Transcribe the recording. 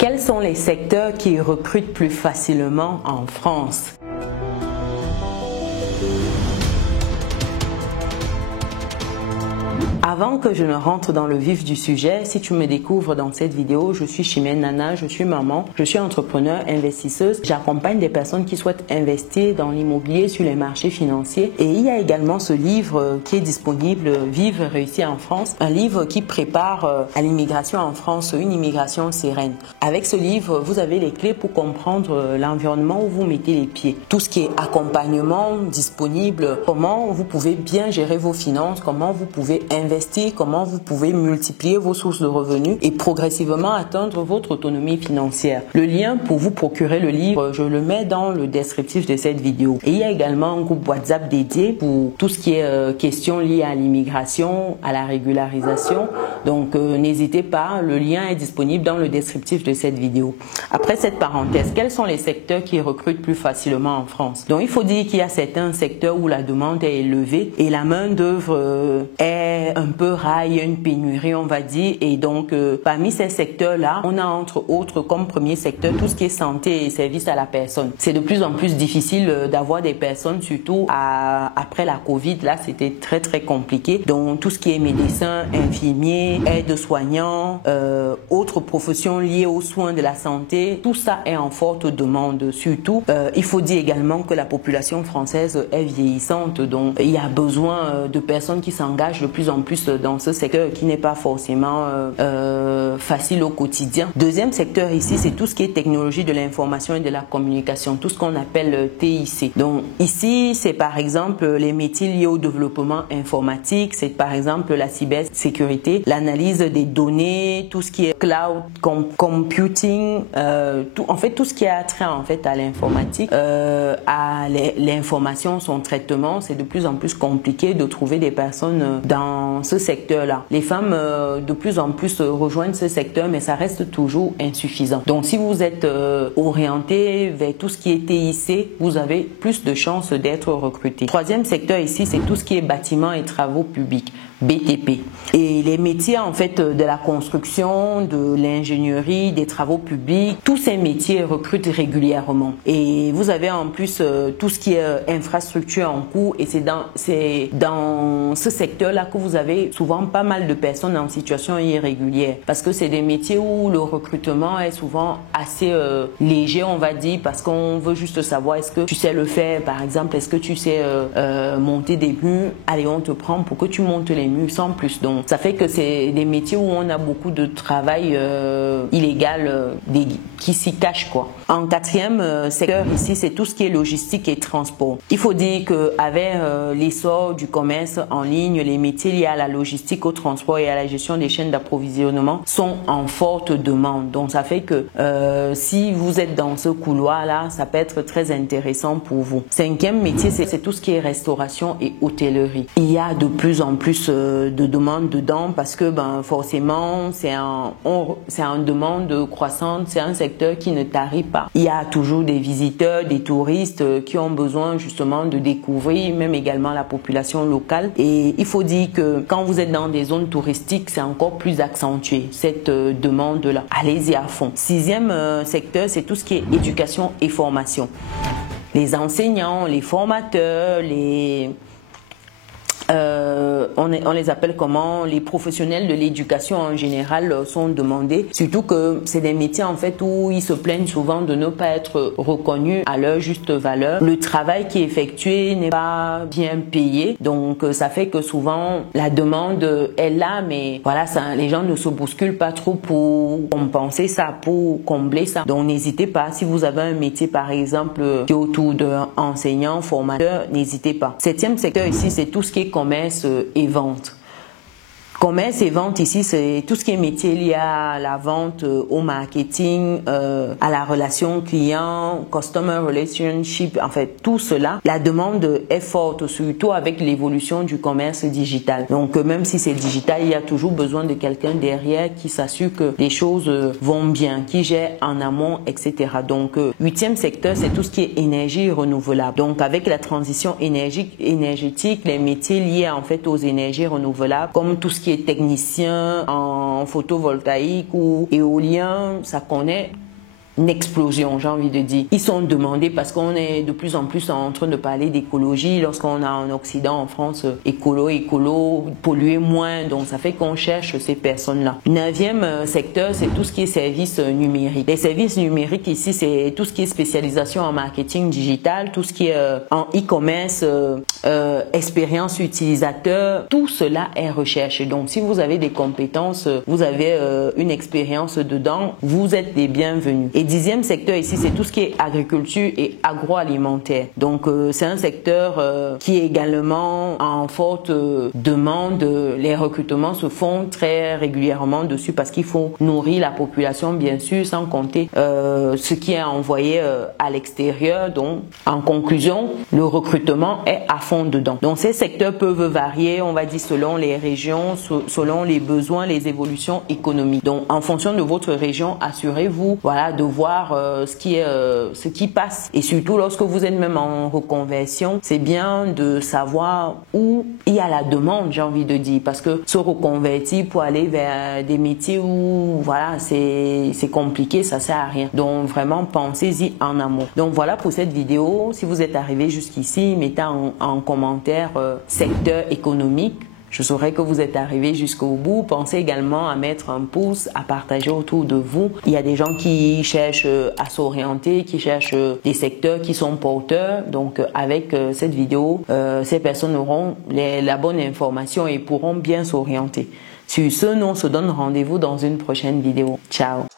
Quels sont les secteurs qui recrutent plus facilement en France? Avant que je ne rentre dans le vif du sujet, si tu me découvres dans cette vidéo, je suis Chimène Nana, je suis maman, je suis entrepreneur, investisseuse. J'accompagne des personnes qui souhaitent investir dans l'immobilier sur les marchés financiers. Et il y a également ce livre qui est disponible, Vivre et réussir en France, un livre qui prépare à l'immigration en France, une immigration sereine. Avec ce livre, vous avez les clés pour comprendre l'environnement où vous mettez les pieds. Tout ce qui est accompagnement disponible, comment vous pouvez bien gérer vos finances, comment vous pouvez investir, comment vous pouvez multiplier vos sources de revenus et progressivement atteindre votre autonomie financière. Le lien pour vous procurer le livre, je le mets dans le descriptif de cette vidéo. Et il y a également un groupe WhatsApp dédié pour tout ce qui est questions liées à l'immigration, à la régularisation. Donc n'hésitez pas, le lien est disponible dans le descriptif de cette vidéo. Après cette parenthèse, quels sont les secteurs qui recrutent plus facilement en France? Donc il faut dire qu'il y a certains secteurs où la demande est élevée et la main d'œuvre est un peu rare, il y a une pénurie on va dire, et donc parmi ces secteurs-là, on a entre autres comme premier secteur tout ce qui est santé et services à la personne. C'est de plus en plus difficile d'avoir des personnes, surtout après la Covid, là c'était très compliqué. Donc tout ce qui est médecin, infirmier, aide-soignant, autres professions liées aux soins de la santé, tout ça est en forte demande. Surtout, il faut dire également que la population française est vieillissante, donc il y a besoin de personnes qui s'engagent de plus en plus dans ce secteur qui n'est pas forcément facile au quotidien. Deuxième secteur ici, c'est tout ce qui est technologie de l'information et de la communication, tout ce qu'on appelle TIC. Donc ici, c'est par exemple les métiers liés au développement informatique, c'est par exemple la cybersécurité, l'analyse des données, tout ce qui est cloud computing, tout ce qui a trait en fait à l'informatique, à l'information, son traitement. C'est de plus en plus compliqué de trouver des personnes dans ce secteur-là. Les femmes de plus en plus rejoignent ce secteur, mais ça reste toujours insuffisant. Donc si vous êtes orienté vers tout ce qui est TIC, vous avez plus de chances d'être recruté. Troisième secteur ici, c'est tout ce qui est bâtiments et travaux publics, BTP. Et les métiers en fait de la construction, de l'ingénierie, des travaux publics, tous ces métiers recrutent régulièrement. Et vous avez en plus tout ce qui est infrastructure en cours, et c'est dans ce secteur-là que vous avez souvent pas mal de personnes en situation irrégulière, parce que c'est des métiers où le recrutement est souvent assez léger on va dire, parce qu'on veut juste savoir est-ce que tu sais le faire, par exemple est-ce que tu sais monter des murs, allez on te prend pour que tu montes les murs sans plus. Donc ça fait que c'est des métiers où on a beaucoup de travail illégal qui s'y cache quoi. En quatrième secteur ici, c'est tout ce qui est logistique et transport. Il faut dire qu'avec l'essor du commerce en ligne, les métiers liés à la logistique, au transport et à la gestion des chaînes d'approvisionnement sont en forte demande. Donc ça fait que si vous êtes dans ce couloir-là, ça peut être très intéressant pour vous. Cinquième métier, c'est tout ce qui est restauration et hôtellerie. Il y a de plus en plus de demandes dedans parce que forcément c'est en demande croissante, c'est un secteur qui ne tarit pas. Il y a toujours des visiteurs, des touristes qui ont besoin justement de découvrir, même également la population locale. Et il faut dire que quand vous êtes dans des zones touristiques, c'est encore plus accentué cette demande-là. Allez-y à fond. Sixième secteur, c'est tout ce qui est éducation et formation. Les enseignants, les formateurs, on les appelle comment? Les professionnels de l'éducation en général sont demandés, surtout que c'est des métiers en fait où ils se plaignent souvent de ne pas être reconnus à leur juste valeur. Le travail qui est effectué n'est pas bien payé, donc ça fait que souvent la demande est là, mais voilà, les gens ne se bousculent pas trop pour compenser ça, pour combler ça. Donc n'hésitez pas, si vous avez un métier par exemple qui est autour d'enseignants, formateurs, n'hésitez pas. Septième secteur ici, c'est tout ce qui est commerce et vente. Commerce et vente ici, c'est tout ce qui est métier lié à la vente, au marketing, à la relation client, customer relationship, en fait tout cela. La demande est forte, surtout avec l'évolution du commerce digital. Donc même si c'est digital, il y a toujours besoin de quelqu'un derrière qui s'assure que les choses vont bien, qui gère en amont, etc. Donc huitième secteur, c'est tout ce qui est énergie renouvelable. Donc avec la transition énergétique, les métiers liés en fait aux énergies renouvelables, comme tout ce qui qui est technicien en photovoltaïque ou éolien, ça connaît une explosion, j'ai envie de dire. Ils sont demandés parce qu'on est de plus en plus en train de parler d'écologie. Lorsqu'on a en Occident, en France, écolo, polluer moins. Donc, ça fait qu'on cherche ces personnes-là. 9e secteur, c'est tout ce qui est services numériques. Les services numériques ici, c'est tout ce qui est spécialisation en marketing digital, tout ce qui est en e-commerce, expérience utilisateur. Tout cela est recherché. Donc, si vous avez des compétences, vous avez une expérience dedans, vous êtes les bienvenus. Et 10e secteur ici, c'est tout ce qui est agriculture et agroalimentaire. Donc, c'est un secteur qui est également en forte demande. Les recrutements se font très régulièrement dessus parce qu'il faut nourrir la population, bien sûr, sans compter ce qui est envoyé à l'extérieur. Donc, en conclusion, le recrutement est à fond dedans. Donc, ces secteurs peuvent varier, on va dire, selon les régions, selon les besoins, les évolutions économiques. Donc, en fonction de votre région, assurez-vous, voilà, de voir ce qui passe. Et surtout, lorsque vous êtes même en reconversion, c'est bien de savoir où il y a la demande, j'ai envie de dire, parce que se reconvertir pour aller vers des métiers où, voilà, c'est compliqué, ça sert à rien. Donc, vraiment, pensez-y en amont. Donc, voilà pour cette vidéo. Si vous êtes arrivé jusqu'ici, mettez en commentaire secteur économique. Je saurais que vous êtes arrivé jusqu'au bout. Pensez également à mettre un pouce, à partager autour de vous. Il y a des gens qui cherchent à s'orienter, qui cherchent des secteurs qui sont porteurs. Donc, avec cette vidéo, ces personnes auront la bonne information et pourront bien s'orienter. Sur ce, nous on se donne rendez-vous dans une prochaine vidéo. Ciao!